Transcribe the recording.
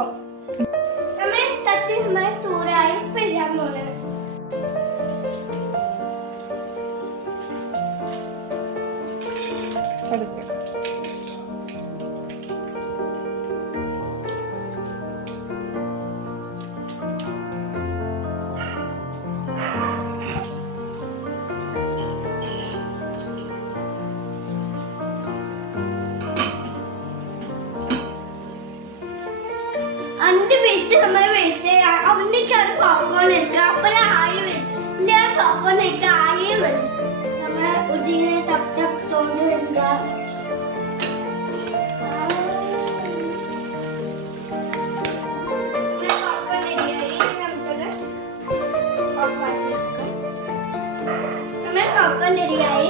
இருக்கும் हमें तथ्य हमारे तोड़ा है परिणाम होना அதுக்கு അഞ്ച് പീസ് നമ്മൾ വേസ്റ്റ് ഒന്നിച്ചാണ് പോപ്കോൺ എടുക്കുക അപ്പോൾ ആയി വരും ഞാൻ പോപ്കോൺ എടുക്കുക ആയി വരും നമ്മൾ ഉദിനെ തപ്പ് തപ്പ് തോന്നി വരിക നമ്മൾ പോപ്കോൺ റെഡിയായി